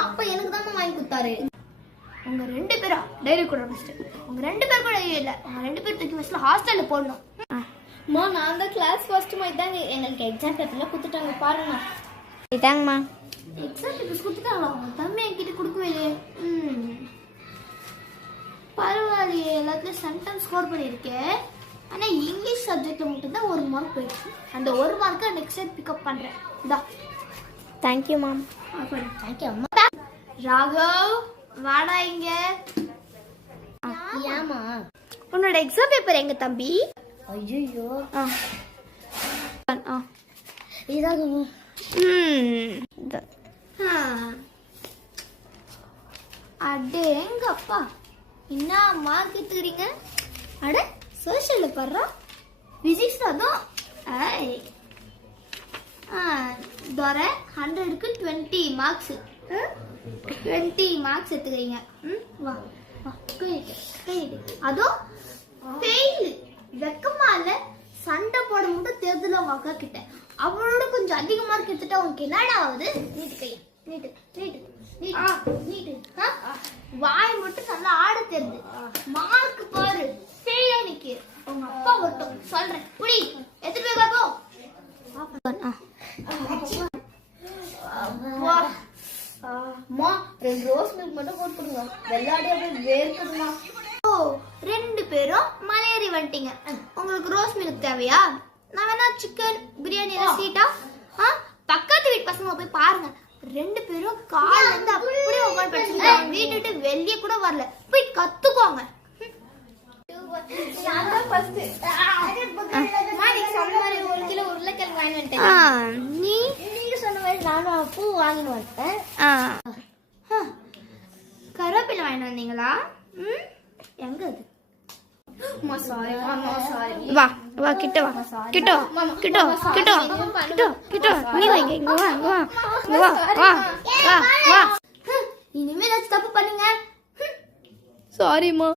அப்பா எனக்கு தான் வாங்கி கொடுத்தாரு. உங்க 2 பேரா டைரி கூட உங்க 2 பேர் கூட இல்ல, உங்க 2 பேர் தூக்கி வச்சுல ஹாஸ்டல்ல போடணும். அம்மா நான் தான் கிளாஸ் ஃபர்ஸ்ட் மாதிரி தான் எங்களுக்கு எக்ஸாம் பேப்பர்ல கொடுத்துட்டாங்க பாருங்க. இதாங்கம்மா எக்ஸாம் பேப்பர்ஸ் கொடுத்துட்டாங்களா? உங்க தம்பி என்கிட்ட கொடுக்கவே இல்லையே. பரவாயில்லையே, எல்லாத்துலயும் சென்டென்ஸ் ஸ்கோர் பண்ணியிருக்கேன். ஆனா இங்கிலீஷ் சப்ஜெக்ட்ல மட்டும் தான் 1 மார்க் போயிடுச்சு. அந்த 1 மார்க்கை நெக்ஸ்ட் டைம் பிக்கப் பண்றேன். இதா. Thank you ma'am. தேங்க்யூ அம்மா. ராகவ் வாடா இங்க. ஏமா உன்னோட எக்ஸாம் பேப்பர் எங்க தம்பி? ஐயோ இதாகும். அடேங்கப்பா, என்ன மார்க் எடுத்துக்கிறீங்க? அட சோஷியல்ல பண்றா, பிசிக்ஸ் தான். தோர 100க்கு 20 மார்க்ஸ். 20 மார்க்ஸ் எடுத்துக்கிறீங்க. வா வா கையிடு. அதோ ஃபெயில். வெக்கமா இல்ல? சண்டை போட மட்டும் தேர்தல உங்க அக்கா கிட்ட. அவளோட கொஞ்சம் அதிக மார்க் எடுத்துட்டா உனக்கு என்னடா ஆகுது? நீட்டு கை நீட்டு நீட்டு நீட்டு நீட்டு. வாய் மட்டும் நல்லா ஆட தெரியுது. மார்க் பாரு ஃபெயிலா நிக்கு. உங்க அப்பா மட்டும் சொல்றேன் புடி எத்தனை பேர் பாப்போ. அம்மா 2 ரோஸ் மில்க் மட்டும் போட்டு கொடுங்க. வெள்ளாடி அப்படியே வேர்க்குதுமா. ஓ 2 பேரும் மலையேறி வந்துட்டீங்க. உங்களுக்கு ரோஸ் மில்க் தேவையா? நான் வேணா சிக்கன் பிரியாணி ரெசிட்டா? பக்கத்து வீட்டு பசங்க போய் பாருங்க. 2 பேரும் கால்ல இருந்து அப்படியே உட்கார்ந்து படிச்சிருக்காங்க. வீட்டுட்டு வெளியே கூட வரல. போய் கத்துக்கோங்க. நீ சொன்ன மாதிரி நானும் பூ வாங்கிட்டு வந்துட்டேன். கருவேப்பிலை வாங்கிட்டு வந்தீங்களா? எங்க அது? வா வா கிட்ட வா கிட்ட கிட்ட கிட்ட கிட்ட கிட்ட. நீ வாங்க இங்க வா வா வா வா வா வா. இனிமே ஏதாச்சும் தப்பு பண்ணுங்க. சாரிம்மா.